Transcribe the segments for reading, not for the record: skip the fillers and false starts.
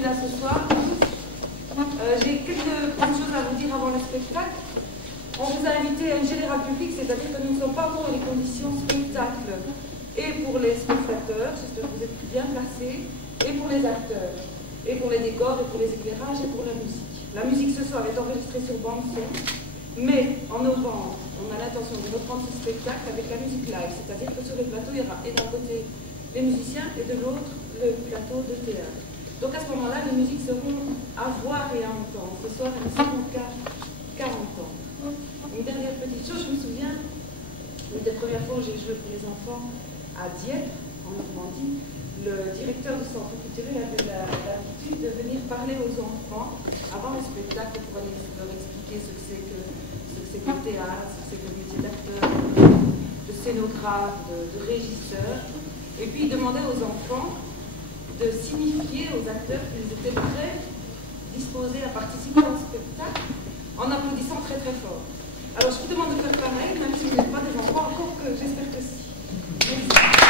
venus là ce soir. J'ai quelques petites choses à vous dire avant le spectacle. On vous a invité à une générale publique, c'est-à-dire que nous ne sommes pas encore dans les conditions spectacle. Et pour les spectateurs, j'espère que vous êtes bien placés, et pour les acteurs, et pour les décors, et pour les éclairages, et pour la musique. La musique ce soir est enregistrée sur bande son, mais en novembre, on a l'intention de reprendre ce spectacle avec la musique live, c'est-à-dire que sur le plateau, il y aura et d'un côté les musiciens et de l'autre le plateau de théâtre. Donc à ce moment-là, les musiques seront à voir et à entendre. Ce soir, elles seront qu'à 40 ans. Une dernière petite chose, je me souviens, une des premières fois où j'ai joué pour les enfants à Dieppe, en Normandie, le directeur du centre culturel avait l'habitude de venir parler aux enfants avant le spectacle pour aller leur expliquer ce que c'est que le théâtre, ce que c'est que le métier d'acteur, de scénographe, de régisseur. Et puis il demandait aux enfants de signifier aux acteurs qu'ils étaient très disposés à participer au spectacle en applaudissant très très fort. Alors je vous demande de faire pareil, même si vous n'êtes pas des enfants, encore que j'espère que si. Merci.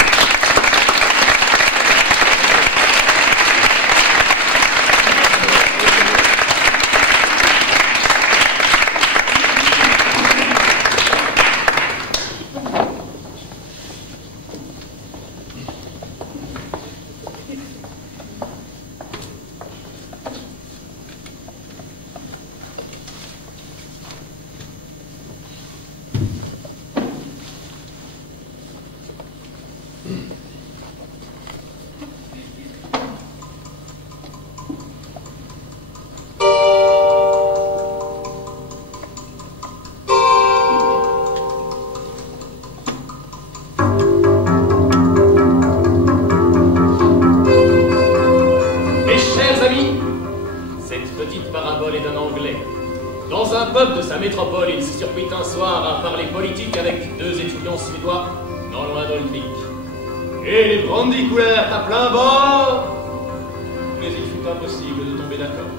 De sa métropole, il se surprit un soir à parler politique avec deux étudiants suédois, non loin d'Olvik. Et les brandy couleurs à plein bord. Mais il fut impossible de tomber d'accord.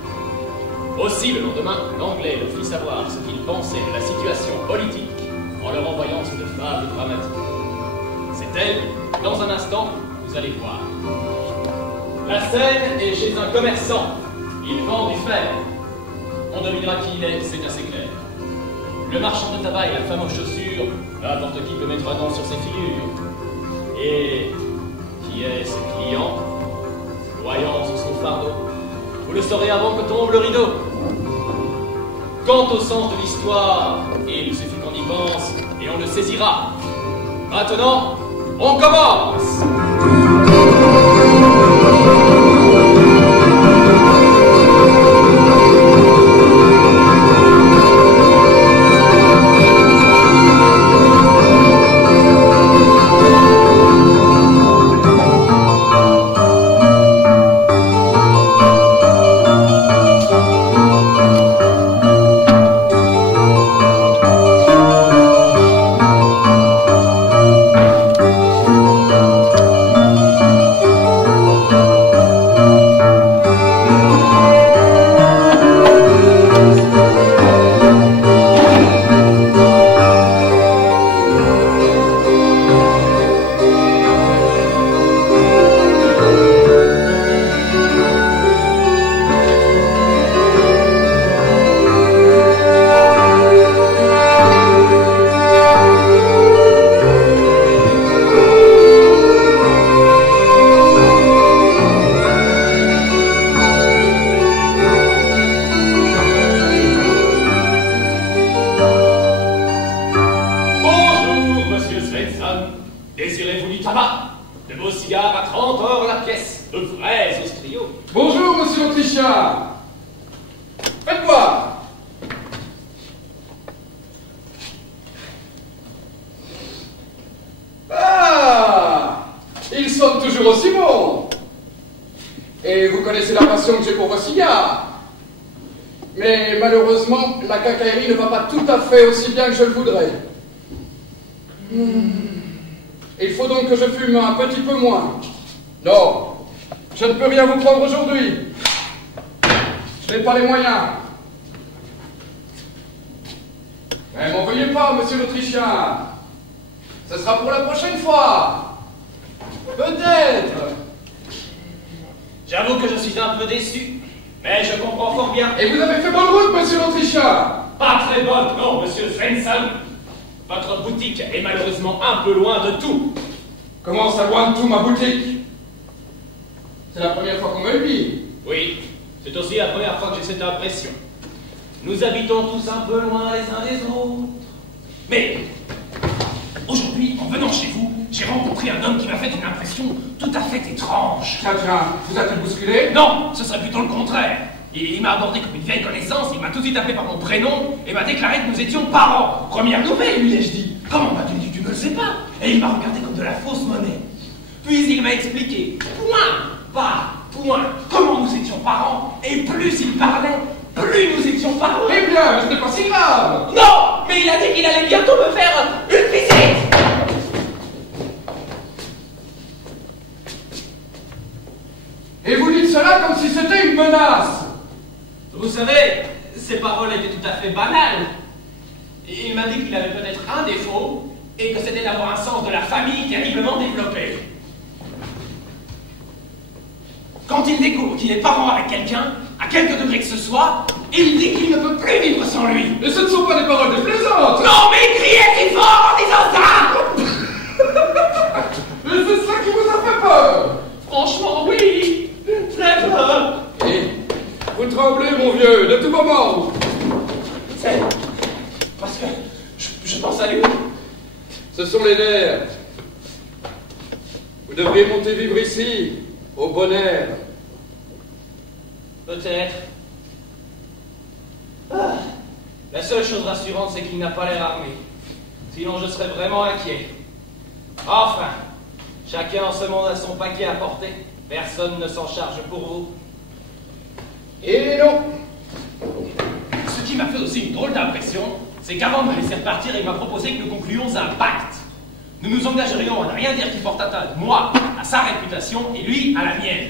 Aussi, le lendemain, l'Anglais leur fit savoir ce qu'il pensait de la situation politique en leur envoyant cette fable dramatique. C'est elle, dans un instant, vous allez voir. La scène est chez un commerçant. Il vend du fer. On devinera qui il est, c'est assez clair. Le marchand de tabac et la femme aux chaussures, n'importe qui peut mettre un nom sur ses figures. Et qui est ce client, voyant sous son fardeau? Vous le saurez avant que tombe le rideau. Quant au sens de l'histoire, il suffit qu'on y pense et on le saisira. Maintenant, on commence! Aussi bien que je le voudrais. Il faut donc que je fume un petit peu moins. Non, je ne peux rien vous prendre aujourd'hui. Je n'ai pas les moyens. Mais m'en veuillez pas, monsieur l'Autrichien. Ce sera pour la prochaine fois. Peut-être. J'avoue que je suis un peu déçu, mais je comprends fort bien. Et vous avez fait bonne route, monsieur l'Autrichien. Pas très bonne, non, monsieur Svensson. Votre boutique est malheureusement un peu loin de tout. Comment ça, loin de tout, ma boutique? C'est la première fois qu'on me le dit. Oui, c'est aussi la première fois que j'ai cette impression. Nous habitons tous un peu loin les uns des autres. Mais, aujourd'hui, en venant chez vous, j'ai rencontré un homme qui m'a fait une impression tout à fait étrange. Tiens, vous a-t-il bousculé? Non, ce serait plutôt le contraire. Il m'a abordé comme une vieille connaissance, il m'a tout de suite appelé par mon prénom et m'a déclaré que nous étions parents. Première nouvelle, lui ai-je dit. Comment m'as-tu dit, tu ne le sais pas? Et il m'a regardé comme de la fausse monnaie. Puis il m'a expliqué, point par point, comment nous étions parents. Et plus il parlait, plus nous étions parents. Eh bien, ce n'est pas si grave. Non, mais il a dit qu'il allait bientôt me faire une visite. Et vous dites cela comme si c'était une menace. Vous savez, ces paroles étaient tout à fait banales. Il m'a dit qu'il avait peut-être un défaut, et que c'était d'avoir un sens de la famille terriblement développé. Quand il découvre qu'il est parent avec quelqu'un, à quelque degré que ce soit, il dit qu'il ne peut plus vivre sans lui. Mais ce ne sont pas des paroles déplaisantes. Non, mais il criait si fort en disant ça. Mais c'est ça qui vous a fait peur. Franchement, oui, très peur. Et vous tremblez, mon vieux, de tout moment. C'est parce que je pense à lui. Ce sont les nerfs. Vous devriez monter vivre ici, au bon air. Peut-être. Ah, la seule chose rassurante, c'est qu'il n'a pas l'air armé. Sinon, je serais vraiment inquiet. Enfin, chacun en ce monde a son paquet à porter. Personne ne s'en charge pour vous. Et non. Ce qui m'a fait aussi une drôle d'impression, c'est qu'avant de me laisser repartir, il m'a proposé que nous concluions un pacte. Nous nous engagerions à ne rien dire qui porte atteinte, moi, à sa réputation, et lui, à la mienne.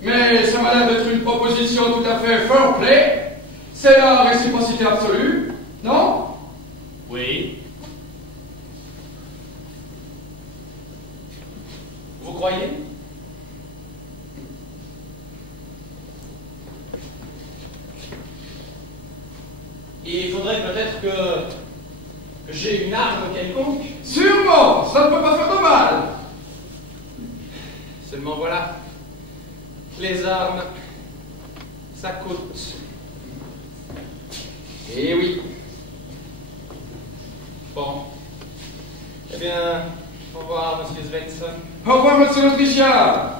Mais ça m'a l'air d'être une proposition tout à fait fair play. C'est la réciprocité absolue, non? Oui. Vous croyez? Il faudrait peut-être que j'ai une arme quelconque. Sûrement, ça ne peut pas faire de mal. Seulement voilà, les armes, ça coûte. Eh oui. Bon. Eh bien, au revoir, monsieur Svensson. Au revoir, monsieur l'Autrichien.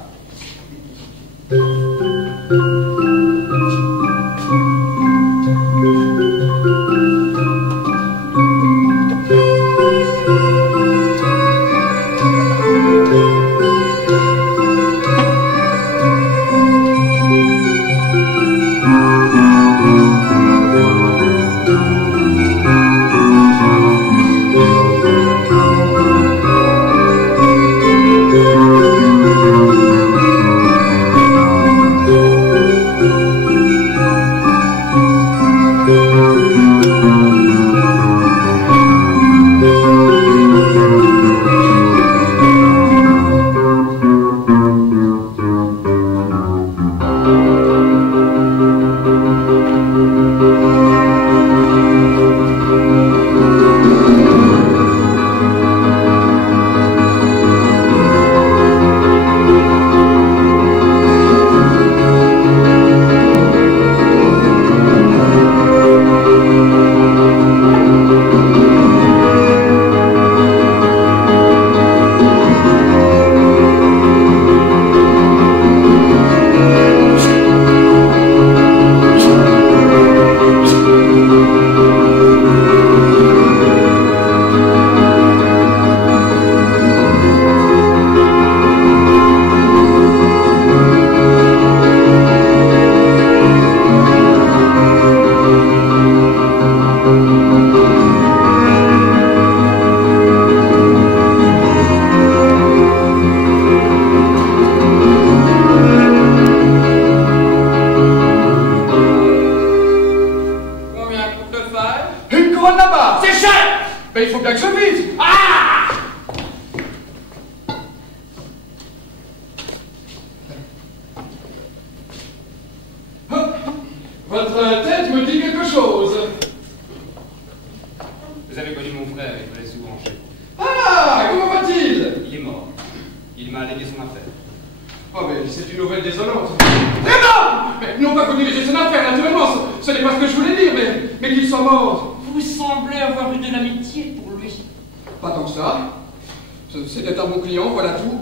Votre tête me dit quelque chose. Vous avez connu mon frère, il fallait souvent chez. Ah, comment va-t-il? Il est mort. Il m'a allégué son affaire. Oh, mais c'est une nouvelle désolante. Eh non! Mais non pas qu'on dirigeait son affaire, naturellement, ce n'est pas ce que je voulais dire, mais qu'il soit mort. Vous semblez avoir eu de l'amitié pour lui. Pas tant que ça. C'était un bon client, voilà tout.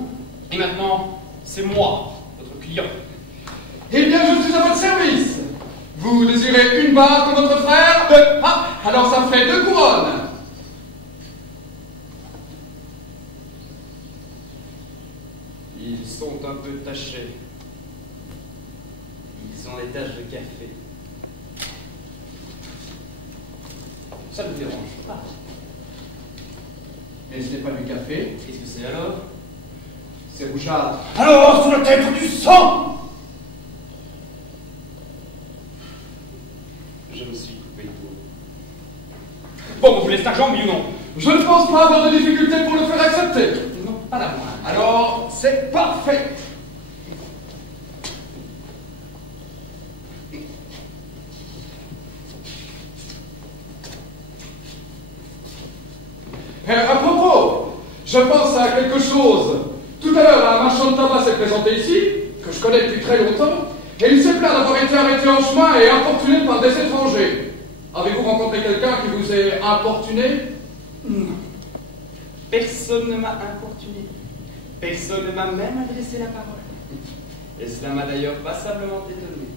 Et maintenant, c'est moi, votre client. Eh bien, je suis à votre service. Vous désirez une barre comme votre frère? Ah, alors ça ferait 2 couronnes. Ils sont un peu tachés. Ils ont des taches de café. Ça ne vous dérange pas. Mais ce n'est pas du café, Qu'est-ce que c'est alors? c'est rougeâtre. Alors, ça doit être du sang! Je me suis coupé le doigt. Bon, vous voulez cet argent, oui ou non? Je ne pense pas avoir de difficulté pour le faire accepter. Non, pas la moindre. Alors, c'est parfait. À propos, je pense à quelque chose. Tout à l'heure, un marchand de tabac s'est présenté ici, que je connais depuis très longtemps, et il s'est plaint d'avoir été arrêté en chemin et importuné par des étrangers. Avez-vous rencontré quelqu'un qui vous ait importuné? Non. Personne ne m'a importuné. Personne ne m'a même adressé la parole. Et cela m'a d'ailleurs passablement étonné.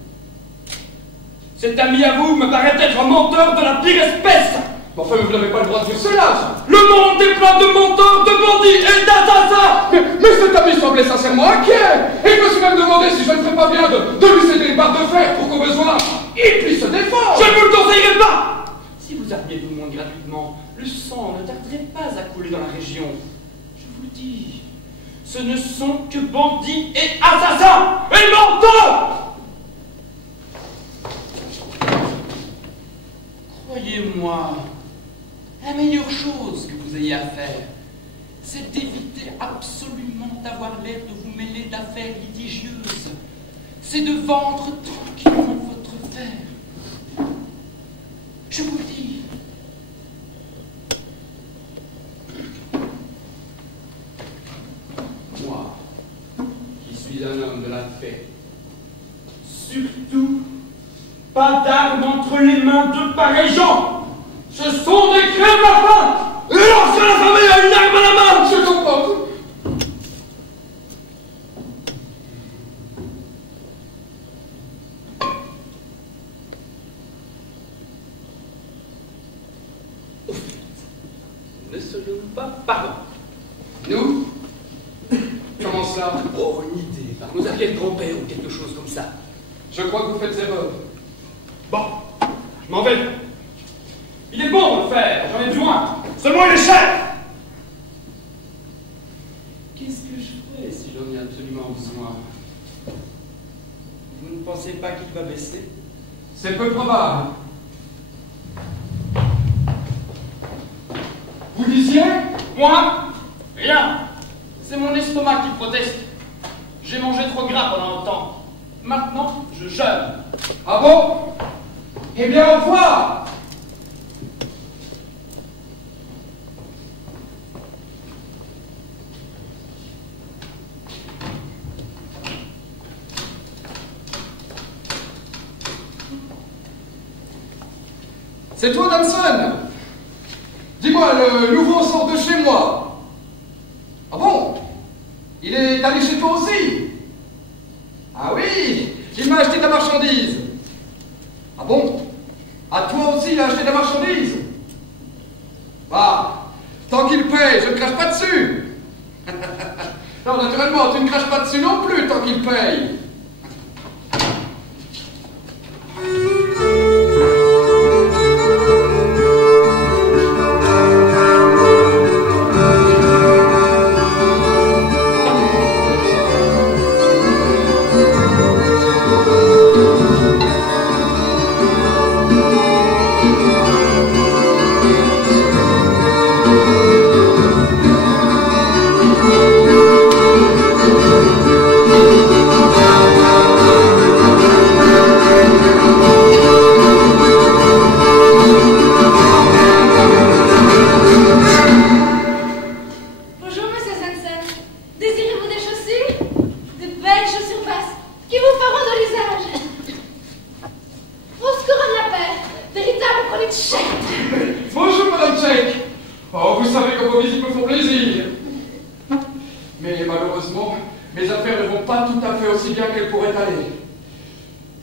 Cet ami à vous me paraît être un menteur de la pire espèce. Enfin, vous n'avez pas le droit de dire cela. Le monde est plein de menteurs, de bandits et d'assassins. Mais cet ami semblait sincèrement inquiet. Et je me suis même demandé si je ne ferais pas bien de lui céder une barre de fer pour qu'au besoin, il puisse se défendre. Je ne vous le conseillerais pas. Si vous armiez tout le monde gratuitement, le sang ne tarderait pas à couler dans la région. Je vous le dis, ce ne sont que bandits et assassins et menteurs. Croyez-moi, la meilleure chose que vous ayez à faire, c'est d'éviter absolument d'avoir l'air de vous mêler d'affaires litigieuses. C'est de vendre tranquillement votre terre. Je vous le dis. Moi, qui suis un homme de la paix, surtout, pas d'armes entre les mains de pareils gens. Ce sont des crèves à faim. Et lorsque la famille a une arme à la main, Je comprends. ne serions pas parents. Nous? Comment cela? Oh, une idée, par nos arrière-grands-pères ou quelque chose comme ça. Je crois que vous faites erreur. Bon, je m'en vais. Il est bon de le faire, j'en ai besoin. Seulement il est cher. Qu'est-ce que je ferais si j'en ai absolument besoin? Vous ne pensez pas qu'il va baisser? C'est peu probable. Vous disiez? Moi? Rien. C'est mon estomac qui proteste. J'ai mangé trop gras pendant longtemps. Maintenant, je jeûne. Ah bon? Eh bien, au revoir. C'est toi, Danson? Dis-moi, le nouveau sort de chez moi. Ah bon? Il est allé chez toi aussi? Ah oui, il m'a acheté de la marchandise. Ah bon? À toi aussi, il a acheté de la marchandise? Bah, tant qu'il paye, je ne crache pas dessus. Non, naturellement, tu ne craches pas dessus non plus tant qu'il paye. Check. Bonjour, Madame Check. Oh, vous savez que vos visites me font plaisir. Mais malheureusement, mes affaires ne vont pas tout à fait aussi bien qu'elles pourraient aller.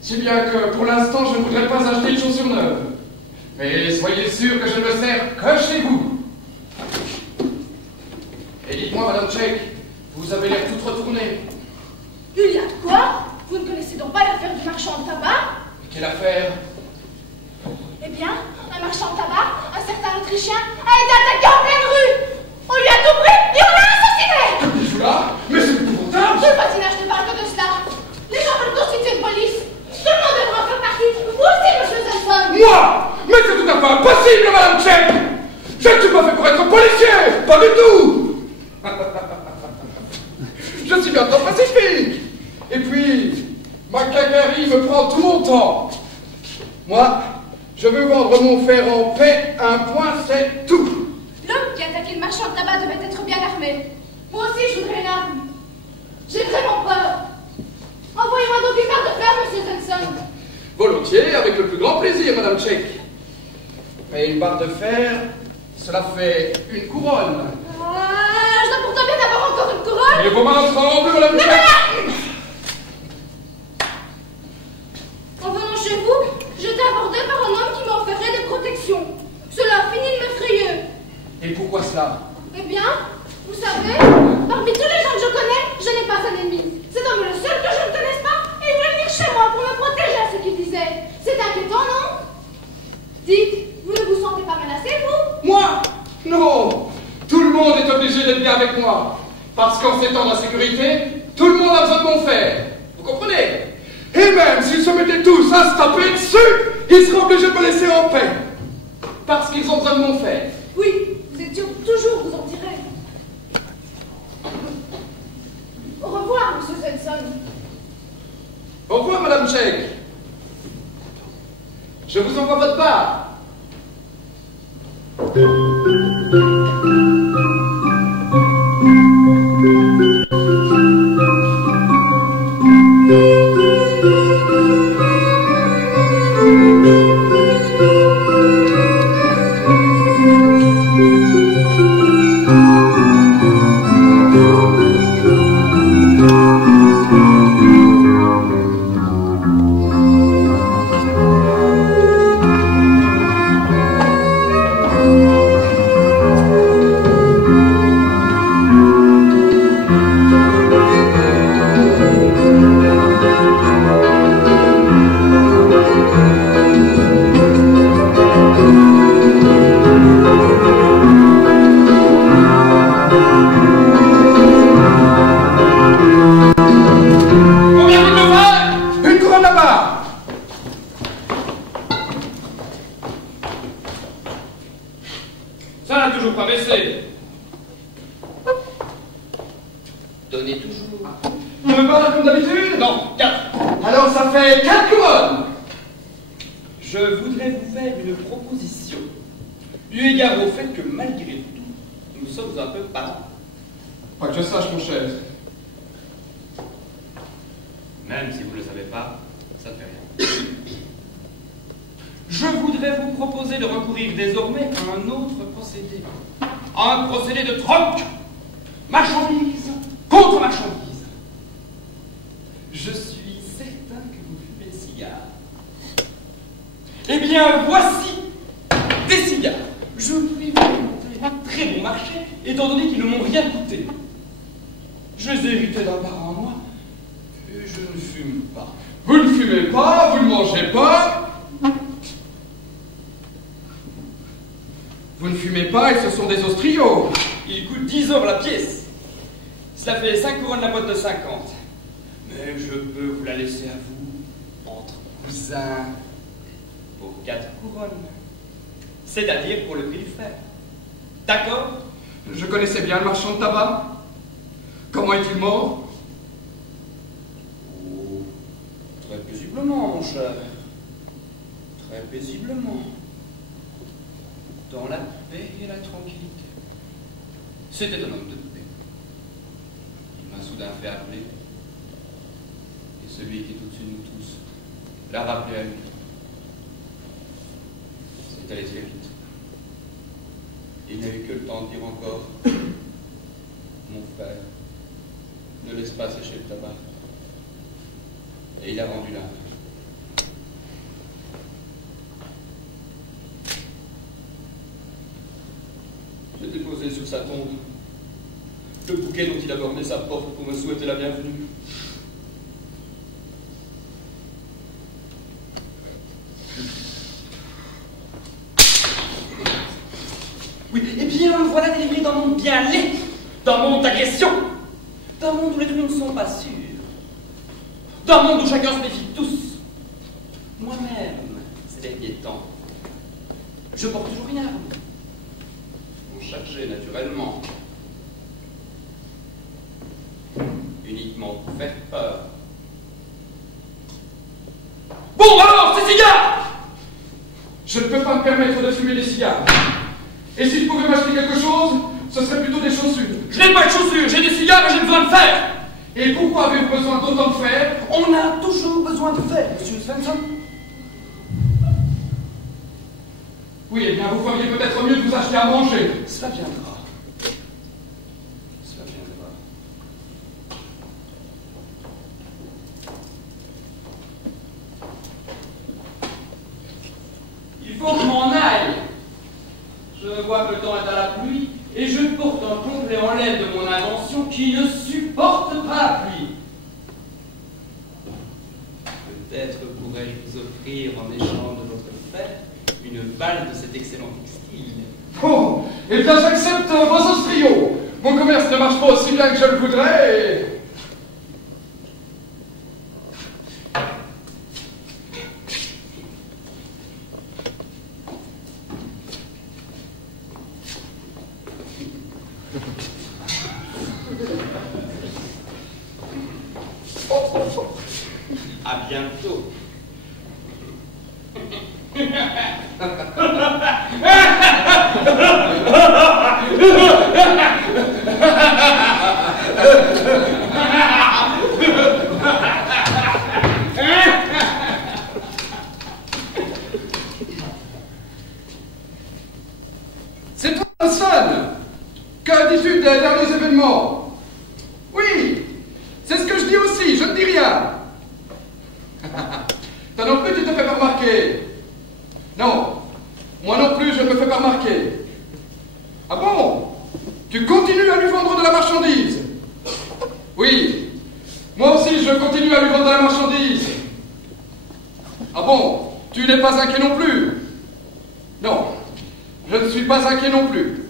Si bien que, pour l'instant, je ne voudrais pas acheter une chaussure neuve. Mais soyez sûr que je ne me sers que chez vous. Et dites-moi, Madame Check, vous avez l'air toute retournée. Il y a de quoi? Vous ne connaissez donc pas l'affaire du marchand de tabac? Quelle affaire? Eh bien, un marchand de tabac, un certain Autrichien, a été attaqué en pleine rue. On lui a tout pris et on l'a assassiné. Que dites-vous là? Mais c'est épouvantable! Le voisinage ne parle que de cela. Les gens veulent constituer une police. Tout le monde devra en faire partie. Vous aussi, monsieur Zelson. Moi? Mais c'est tout à fait impossible, Madame Check! Je ne suis pas fait pour être policier! Pas du tout! Je suis bien trop pacifique! Et puis, ma cacarie me prend tout mon temps. Moi, je veux vendre mon fer en paix, un point, c'est tout. L'homme qui a attaqué le marchand de tabac devait être bien armé. Moi aussi, je voudrais une arme. J'ai vraiment peur. Envoyez-moi donc une barre de fer, monsieur Zelson. Volontiers, avec le plus grand plaisir, Madame Check. Mais une barre de fer, cela fait une couronne. Ah, je dois pourtant bien avoir encore une couronne. Et vos mains tremblent, Madame Check. En venant chez vous, j'étais abordé par un homme qui m'offrait des protections. Cela a fini de m'effrayer. Et pourquoi cela? Eh bien, vous savez, parmi tous les gens que je connais, je n'ai pas un ennemi. Cet homme est le seul que je ne connaisse pas, et il voulait venir chez moi pour me protéger à ce qu'il disait. C'est inquiétant, non? Dites, vous ne vous sentez pas menacé, vous? Moi? Non! Tout le monde est obligé d'être bien avec moi. Parce qu'en ces temps d'insécurité, tout le monde a besoin de mon fer. Vous comprenez? Et même s'ils se mettaient tous à se taper dessus, ils seraient obligés de me laisser en paix. Parce qu'ils ont besoin de mon fer. Oui, vous étiez toujours vous en tirer. Au revoir, monsieur Zelson. Au revoir, Madame Check. Je vous envoie votre part. Donnez toujours. Tu veux pas comme d'habitude? Non, 4. Alors ça fait 4 couronnes. Je voudrais vous faire une proposition. Eu égard au fait que malgré tout, nous sommes un peu parents. Pas que je sache, mon cher. Même si vous ne le savez pas, ça ne fait rien. Je voudrais vous proposer de recourir désormais à un autre procédé. Un procédé de troc. Marchandise contre marchandise. Je suis certain que vous fumez des cigares. Eh bien, voici des cigares. Je puis vous montrer un très bon marché, étant donné qu'ils ne m'ont rien coûté. Je les ai hérités d'un parent à moi, et je ne fume pas. Vous ne fumez pas, vous ne mangez pas. Vous ne fumez pas et ce sont des ostriaux. Il coûte 10 € la pièce. Cela fait 5 couronnes la boîte de 50. Mais je peux vous la laisser à vous, entre cousins, pour 4 couronnes. C'est-à-dire pour le prix du fer. D'accord? Je connaissais bien le marchand de tabac. Comment est-il mort? Oh, très paisiblement, mon cher. Très paisiblement. Dans la paix et la tranquillité. C'était un homme de paix. Il m'a soudain fait appeler. Et celui qui est au-dessus de nous tous l'a rappelé à lui. C'est allé très vite. Il n'a eu que le temps de dire encore mon frère, ne laisse pas sécher le tabac. Et il a rendu l'âme. J'ai déposé sur sa tombe le bouquet dont il a borné sa porte pour me souhaiter la bienvenue. Oui, eh bien, voilà délivré d'un monde bien laid, d'un monde d'agression, d'un monde où les trucs ne sont pas sûrs, d'un monde où chacun se méfie de tous. Moi-même, ces derniers temps, je porte toujours une arme. Vous cherchez naturellement. Uniquement pour faire peur. Bon, alors, ces cigares! Je ne peux pas me permettre de fumer des cigares. Et si je pouvais m'acheter quelque chose, ce serait plutôt des chaussures. Je n'ai pas de chaussures, j'ai des cigares et j'ai besoin de fer. Et pourquoi avez-vous besoin d'autant de fer? On a toujours besoin de fer, monsieur Svensson. Oui, eh bien, vous feriez peut-être mieux de vous acheter à manger. Cela viendra. Cela viendra. Il faut que je m'en aille. Je vois que le temps est à la pluie et je porte un complet en laine de mon invention qui ne supporte pas la pluie. Peut-être pourrais-je vous offrir en échange de votre fer une balle de cet excellent textile. Bon, eh bien, j'accepte vos ostriaux. Mon commerce ne marche pas aussi bien que je le voudrais et... À bientôt. C'est toi, Hanson. Que dis-tu des derniers événements? Oui, c'est ce que je dis aussi, je ne dis rien. Toi non plus, tu te fais pas remarquer. Non, moi non plus, je ne me fais pas remarquer. Ah bon? Tu continues à lui vendre de la marchandise? Oui, moi aussi, je continue à lui vendre de la marchandise. Ah bon? Tu n'es pas inquiet non plus? Non, je ne suis pas inquiet non plus.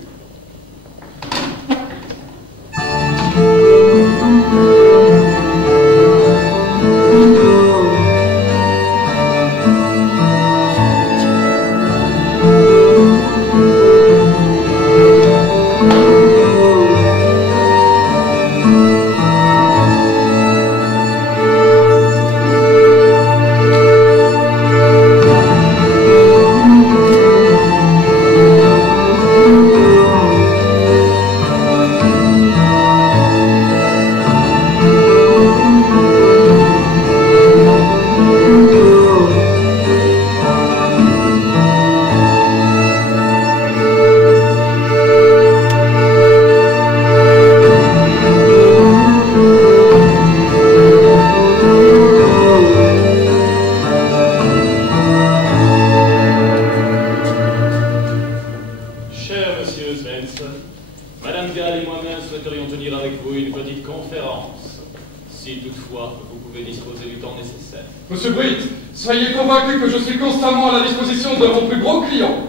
Madame Gall et moi-même souhaiterions tenir avec vous une petite conférence. Si toutefois, vous pouvez disposer du temps nécessaire. Monsieur Britt, soyez convaincu que je suis constamment à la disposition de mon plus gros client.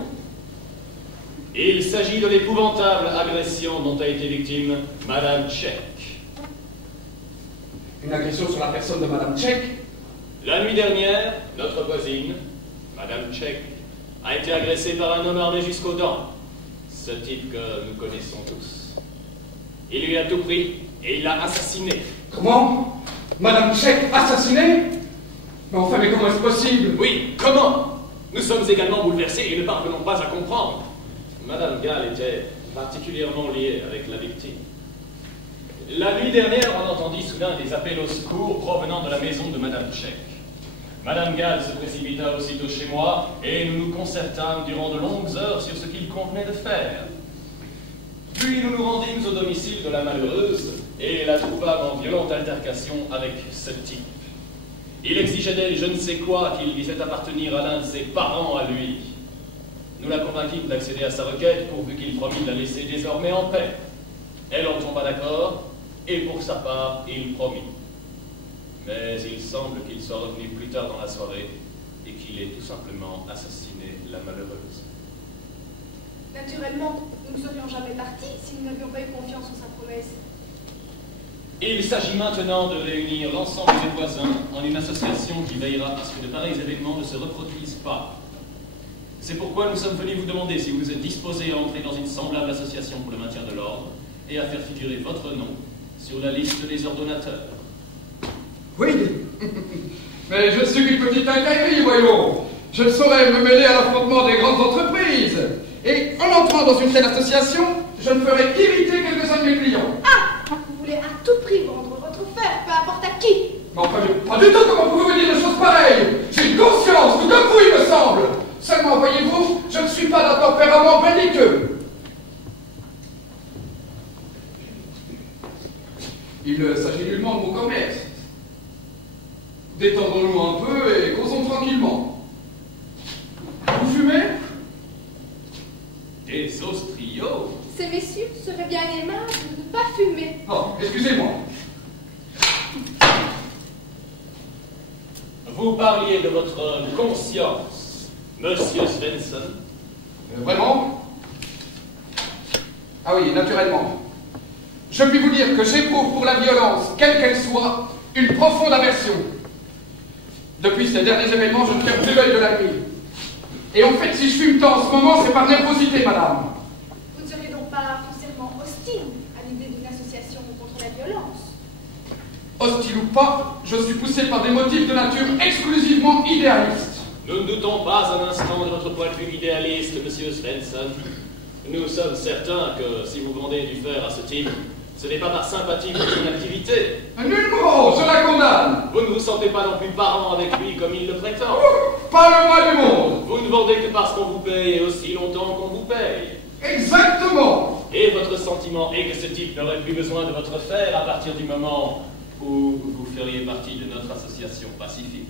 Il s'agit de l'épouvantable agression dont a été victime Madame Tchek. Une agression sur la personne de Madame Tchek? La nuit dernière, notre voisine, Madame Tchek, a été agressée par un homme armé jusqu'aux dents. Ce type que nous connaissons tous. Il lui a tout pris et il l'a assassiné. Comment? Madame Tchek assassinée? Mais enfin, mais comment est-ce possible? Oui, comment? Nous sommes également bouleversés et ne parvenons pas à comprendre. Madame Gall était particulièrement liée avec la victime. La nuit dernière, on entendit soudain des appels au secours provenant de la maison de Madame Tchek. Madame Gall se précipita aussitôt chez moi, et nous nous concertâmes durant de longues heures sur ce qu'il convenait de faire. Puis nous nous rendîmes au domicile de la malheureuse, et la trouvâmes en violente altercation avec ce type. Il exigeait d'elle je ne sais quoi qu'il disait appartenir à l'un de ses parents à lui. Nous la convainquîmes d'accéder à sa requête, pourvu qu'il promît de la laisser désormais en paix. Elle en tomba d'accord, et pour sa part, il promit. Mais il semble qu'il soit revenu plus tard dans la soirée, et qu'il ait tout simplement assassiné la malheureuse. Naturellement, nous ne serions jamais partis si nous n'avions pas eu confiance en sa promesse. Il s'agit maintenant de réunir l'ensemble des voisins en une association qui veillera à ce que de pareils événements ne se reproduisent pas. C'est pourquoi nous sommes venus vous demander si vous êtes disposé à entrer dans une semblable association pour le maintien de l'ordre et à faire figurer votre nom sur la liste des ordonnateurs. Oui, mais je suis une petite incaillerie, voyons. Je ne saurais me mêler à l'affrontement des grandes entreprises. Et en entrant dans une telle association, je ne ferai qu'irriter quelques-uns de mes clients. Ah! Vous voulez à tout prix vendre votre fer, peu importe à qui? Mais enfin, pas du tout, comment pouvez-vous dire des choses pareilles? J'ai une conscience, tout comme vous, il me semble. Seulement, voyez-vous, je ne suis pas d'un tempérament belliqueux. Il ne s'agit nullement de mon commerce. Détendons-nous un peu et causons tranquillement. Vous fumez? Des ostriaux? Ces messieurs seraient bien aimables de ne pas fumer. Oh, excusez-moi. Vous parliez de votre conscience, Monsieur Svensson. Vraiment? Ah oui, naturellement. Je puis vous dire que j'éprouve pour la violence, quelle qu'elle soit, une profonde aversion. Depuis ces derniers événements, je ne perds plus l'œil de la nuit. Et en fait, si je fume tant en ce moment, c'est par nervosité, madame. Vous ne seriez donc pas foncièrement hostile à l'idée d'une association contre la violence? Hostile ou pas, je suis poussé par des motifs de nature exclusivement idéaliste. Nous ne doutons pas un instant de votre point de vue idéaliste, Monsieur Svensson. Nous sommes certains que si vous vendez du fer à ce type, ce n'est pas par sympathie pour son activité. Nullement, je la condamne. Vous ne vous sentez pas non plus parent avec lui comme il le prétend. Pas le moins du monde. Vous ne vendez que parce qu'on vous paye et aussi longtemps qu'on vous paye. Exactement. Et votre sentiment est que ce type n'aurait plus besoin de votre fer à partir du moment où vous feriez partie de notre association pacifique,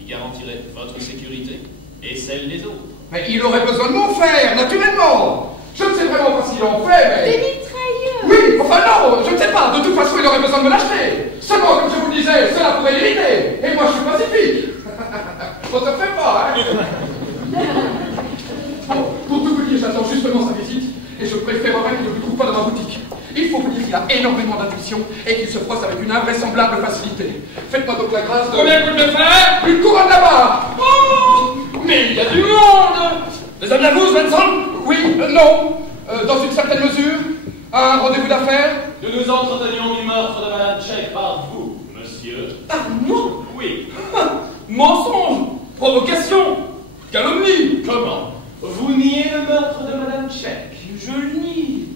qui garantirait votre sécurité et celle des autres. Mais il aurait besoin de mon fer, naturellement. Je ne sais vraiment pas s'il en fait, mais... Des mitrailleurs! Oui, enfin non, je ne sais pas. De toute façon, il aurait besoin de me l'acheter. Seulement, comme je vous le disais, cela pourrait l'irriter. Et moi, je suis pacifique. On se fait pas, hein. Bon, pour tout vous dire, j'attends justement sa visite. Et je préférerais qu'il ne me trouve pas dans ma boutique. Il faut vous dire qu'il a énormément d'intuition et qu'il se froisse avec une invraisemblable facilité. Faites-moi donc la grâce de... Combien coûte le fer? Une couronne là-bas. Oh! Mais il y a du monde! Des amis à vous, Svensson? Oui, non. Dans une certaine mesure, un rendez-vous d'affaires. Nous nous entretenions du meurtre de Madame Tchèque par vous, monsieur. Par moi? Oui. Mensonge! Provocation! Calomnie! Comment? Vous niez le meurtre de Madame Tchèque? Je le nie.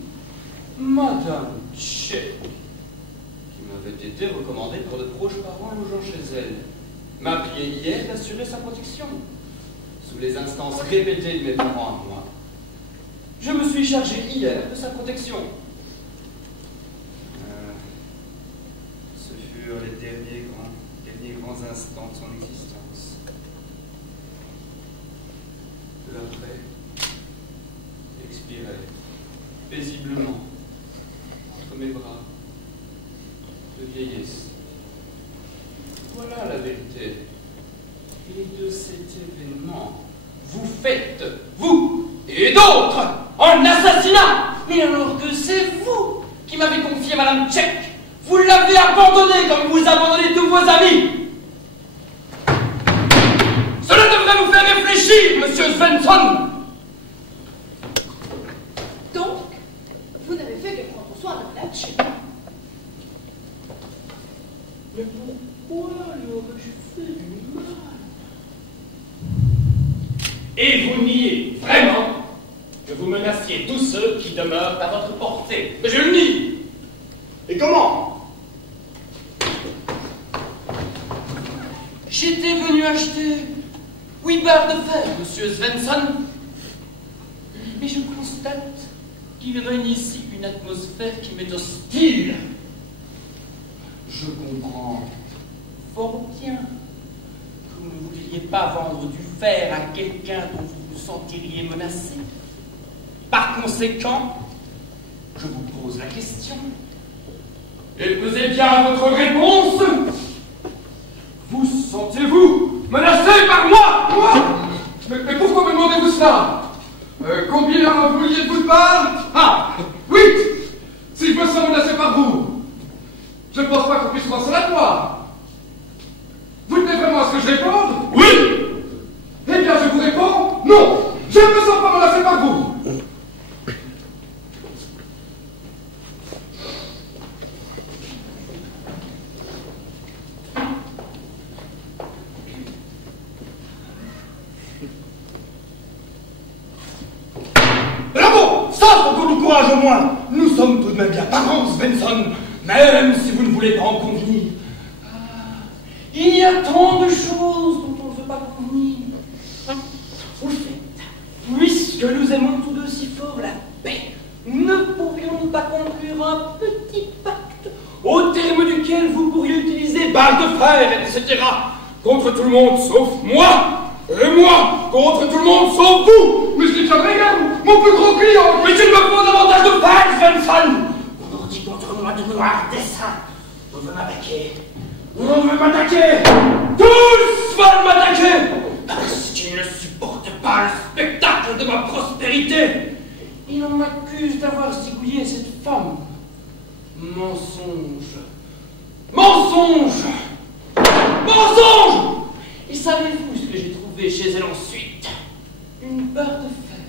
Madame Tchèque, qui m'avait été recommandée pour de proches parents logeant chez elle, m'a prié hier d'assurer sa protection. Sous les instances répétées de mes parents à moi, je me suis chargé hier de sa protection. Ce furent les derniers grands instants de son existence. Peu après, expirait paisiblement entre mes bras de vieillesse. Voilà la vérité. Et de cet événement, vous faites, vous et d'autres, un assassinat. Mais alors que c'est vous qui m'avez confié Madame Tchèque, vous l'avez abandonnée comme vous abandonnez tous vos amis. Cela devrait vous faire réfléchir, Monsieur Svensson. Donc, vous n'avez fait que prendre soin de Madame Tchèque. Mais pourquoi lui aurais-je fait du mal? Et vous niez vraiment que vous menaciez tous ceux qui demeurent à votre portée? Mais je le nie. Et comment? J'étais venu acheter 8 barres de fer, monsieur Svensson. Mais je constate qu'il règne ici une atmosphère qui m'est hostile. Je comprends fort bien que vous ne voudriez pas vendre du fer à quelqu'un dont vous vous sentiriez menacé. Par conséquent, je vous pose la question. Et pesez bien votre réponse. Vous sentez-vous menacé par moi? Mais pourquoi me demandez-vous cela? Combien vouliez-vous de part? Ah, oui! Si je me sens menacé par vous, je ne pense pas qu'on puisse penser à toi. Vous tenez vraiment à ce que je réponde? Oui! Eh bien, je vous réponds, non! Je ne me sens pas menacé par vous! Courage au moins. Nous sommes tout de même bien parents, Svensson, même si vous ne voulez pas en convenir. Il y a tant de choses dont on ne veut pas convenir. Au fait, puisque nous aimons tous deux si fort la paix, ne pourrions-nous pas conclure un petit pacte au terme duquel vous pourriez utiliser balles de fer, etc., contre tout le monde sauf moi? Et moi, contre tout le monde sauf vous! Mais je les tiendrai garde, mon plus gros client! Mais tu ne me faut davantage de fer, Svensson! On leur dit contre moi de noirs desseins. On veut m'attaquer. On veut m'attaquer! Tous veulent m'attaquer! Parce qu'ils ne supportent pas le spectacle de ma prospérité. Et on m'accuse d'avoir zigouillé cette femme. Mensonge! Mensonge! Mensonge! Et savez-vous ce que j'ai trouvé chez elle ensuite? Une barre de fer.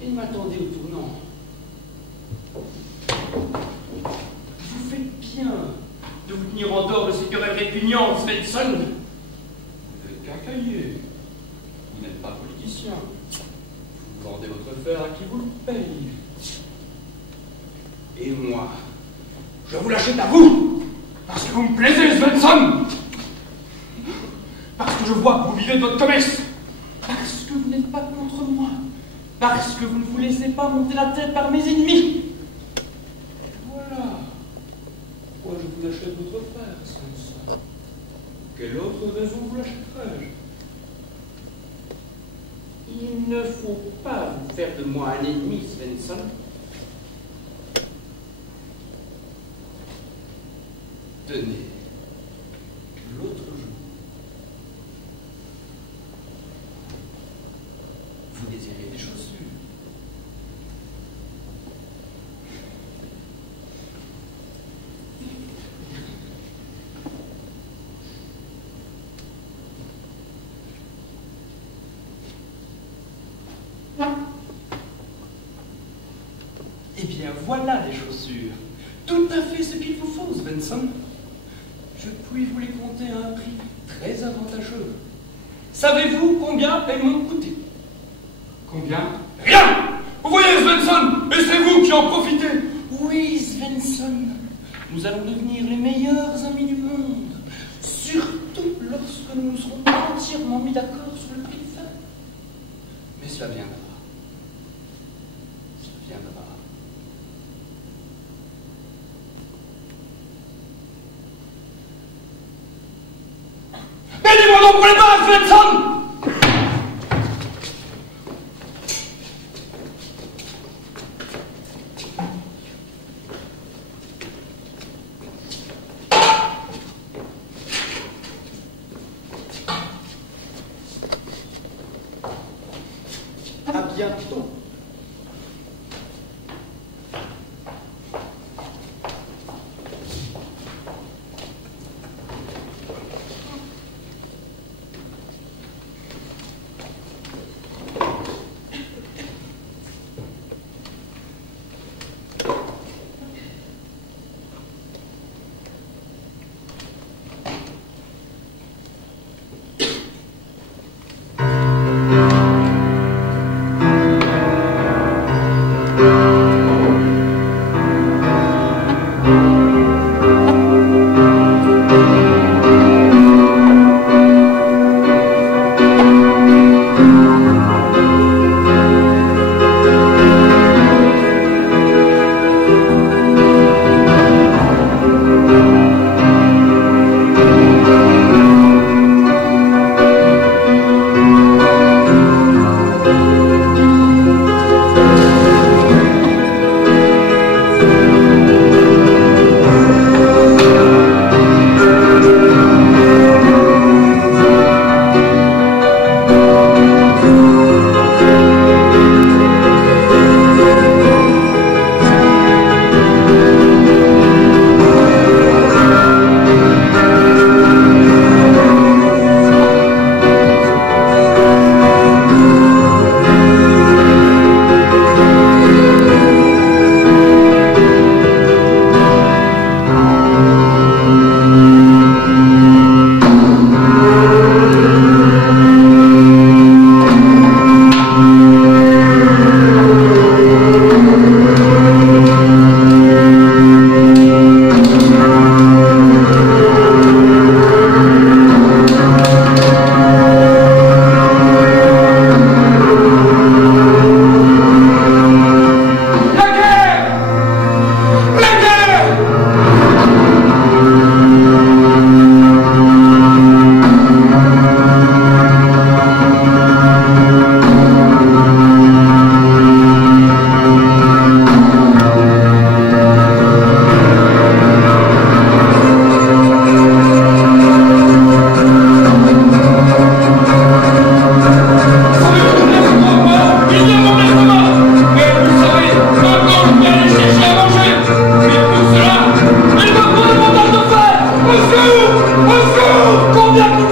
Elle m'attendait au tournant. Vous faites bien de vous tenir en dehors de ces querelles répugnantes, Svensson. Vous n'êtes qu'un cahier. Vous n'êtes pas politicien. Vous vendez votre fer à qui vous le paye. Et moi, je vous l'achète à vous, parce que vous me plaisez, Svensson. Parce que je vois que vous vivez de votre commerce. Parce que vous n'êtes pas contre moi. Parce que vous ne vous laissez pas monter la tête par mes ennemis. Voilà pourquoi je vous achète votre frère, Svensson. Quelle autre raison vous l'achèterais-je? Il ne faut pas vous faire de moi un ennemi, Svensson. Tenez, l'autre jour, vous désirez des chaussures. Eh bien, voilà les chaussures. Tout à fait ce qu'il vous faut, Svensson. Je puis vous les compter à un prix très avantageux. Savez-vous combien elles m'ont coûté? Combien? Rien! Vous voyez, Svensson, et c'est vous qui en profitez. Oui, Svensson, nous allons devenir les meilleurs amis du monde, surtout lorsque nous nous serons entièrement mis d'accord sur le prix du fer. Mais cela viendra. Cela viendra. Mais dis-moi donc pour les bases, Svensson! À bientôt. Au secours! Au secours! Combien